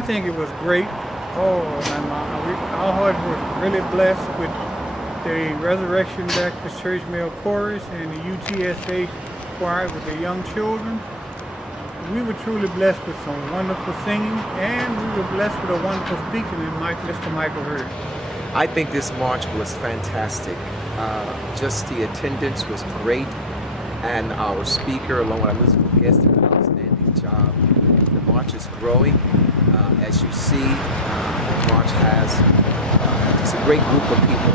I think it was great. Oh, our heart was really blessed with the Resurrection Baptist Church male chorus and the UTSA choir with the young children. We were truly blessed with some wonderful singing, and we were blessed with a wonderful speaking in Mr. Michael Hurd. I think this march was fantastic. Just the attendance was great, and our speaker, along with our musical guest, did an outstanding job. The march is growing. As you see, the march has just a great group of people,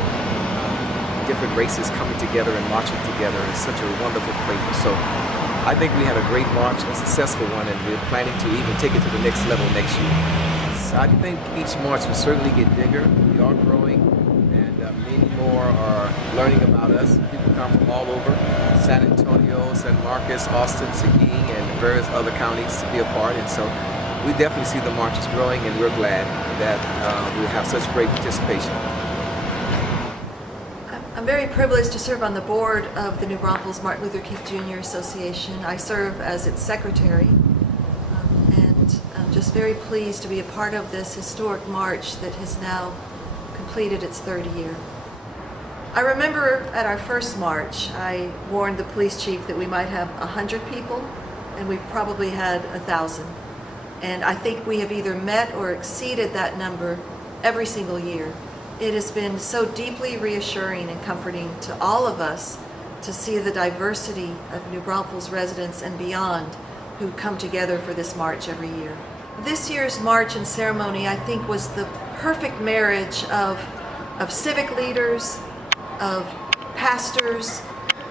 different races coming together and marching together in such a wonderful flavor. So I think we had a great march, a successful one, and we're planning to even take it to the next level next year. So I think each march will certainly get bigger. We are growing, and many more are learning about us. People come from all over, San Antonio, San Marcos, Austin, Seguin, and various other counties to be a part. And so we definitely see the marches growing, and we're glad that we have such great participation. I'm very privileged to serve on the board of the New Braunfels Martin Luther King Jr. Association. I serve as its secretary, and I'm just very pleased to be a part of this historic march that has now completed its third year. I remember at our first march, I warned the police chief that we might have 100 people, and we probably had 1,000. And I think we have either met or exceeded that number every single year. It has been so deeply reassuring and comforting to all of us to see the diversity of New Braunfels residents and beyond who come together for this march every year. This year's march and ceremony, I think, was the perfect marriage of civic leaders, of pastors,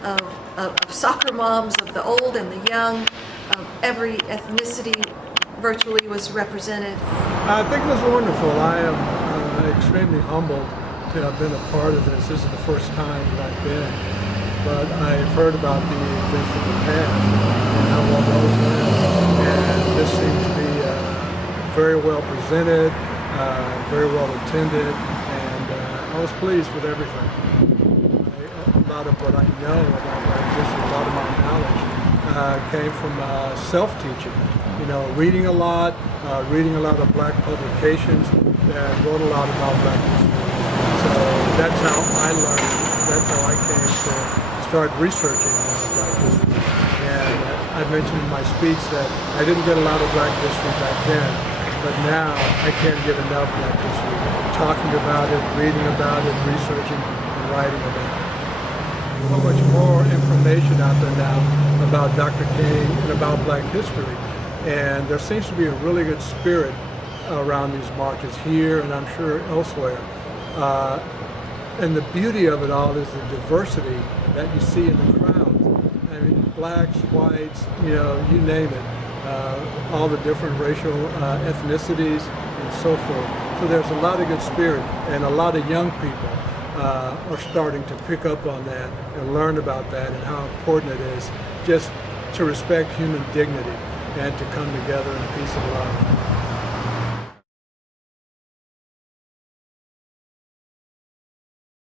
of soccer moms, of the old and the young, of every ethnicity virtually was represented. I think it was wonderful. I am extremely humbled to have been a part of this. This is the first time that I've been, but I've heard about the events in the past and how well those went, and this seemed to be very well presented, very well attended, and I was pleased with everything. A lot of what I know about Black history, a lot of my knowledge came from self-teaching. You know, reading a lot of Black publications that wrote a lot about Black history. So that's how I learned, that's how I came to start researching Black history. And I mentioned in my speech that I didn't get a lot of Black history back then, but now I can't get enough Black history. Talking about it, reading about it, researching, and writing about it. So much more information out there now about Dr. King and about Black history. And there seems to be a really good spirit around these marches here and I'm sure elsewhere. And the beauty of it all is the diversity that you see in the crowd. I mean, blacks, whites, you name it. All the different racial ethnicities and so forth. So there's a lot of good spirit, and a lot of young people are starting to pick up on that and learn about that and how important it is just to respect human dignity and to come together in peace and love.